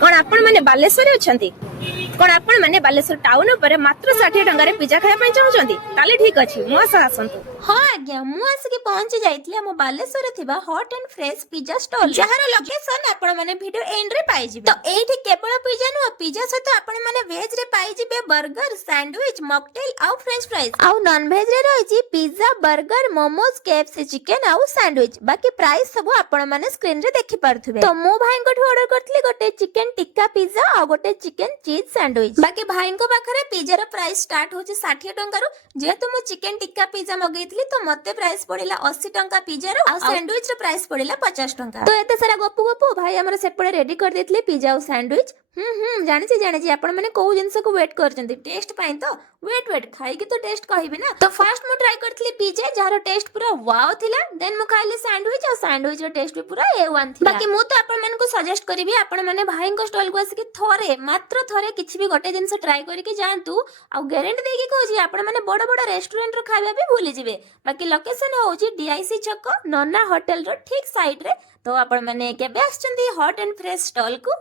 कौन आपण मैंने बालेश्वर अछंती कौन आपण मैंने बालेश्वर टाउन पर मात्र 60 टंका पिज्जा खाया चाहूँगी ताले ठीक अच्छे मो सह आसतु। हाँ आज्ञा मु आसिक पहुंची जाइतली हम बालेश्वर थिबा hot and fresh pizza stall जहार लोकेशन आपण माने वीडियो एंड रे पाई जिबे। तो एठी केवल पिज्जा नु पिज्जा सहित आपण माने वेज रे पाई जिबे बर्गर सैंडविच मॉकटेल आउ फ्रेंच फ्राइज आउ नॉन वेज रे रहिछि pizza burger momos KFC chicken आउ सैंडविच बाकी प्राइस सब आपण माने स्क्रीन रे देखि पारथुबे। तो मु भाई को ऑर्डर करथली गोटे चिकन टिक्का पिज्जा आ गोटे चिकन चीज सैंडविच बाकी भाई को पाखरे पिज्जा रो प्राइस स्टार्ट होछि 60 टंका रु जेतु मु चिकन टिक्का पिज्जा मगैतली तो मते प्राइस पड़िला 80 टंका पिज्जा रो आ सैंडविच रो प्राइस पड़िला 50 टंका। तो एते सारा गप्पू गप्पू भाई हमर सेपड़े रेडी कर देतले पिज्जा और सैंडविच। जानी आपण माने को जिंस को वेट करचंती टेस्ट पाई तो वेट खाई की तो टेस्ट कहबे ना। तो फर्स्ट मु ट्राई करथली पिज्जा जारो टेस्ट पूरा वाओ थिला देन मु खाइली सैंडविच और सैंडविच रो टेस्ट भी पूरा A1 थिला। बाकी मु तो आपण माने को सजेस्ट करबी आपण माने भाई को स्टॉल को आसी थोरे मात्र थोरे किछि भी गोटे जिंस ट्राई करके जानतु आ गारंटी देकी कहूची आपण माने बड़ बड़ रेस्टोरेंट रो खाइबा भी भूली जिवे। बाकी लोकेशन होची DIC छक नन्ना होटल रो ठीक साइड रे। तो आपण माने केबे आछंती हॉट एंड फ्रेश स्टॉल को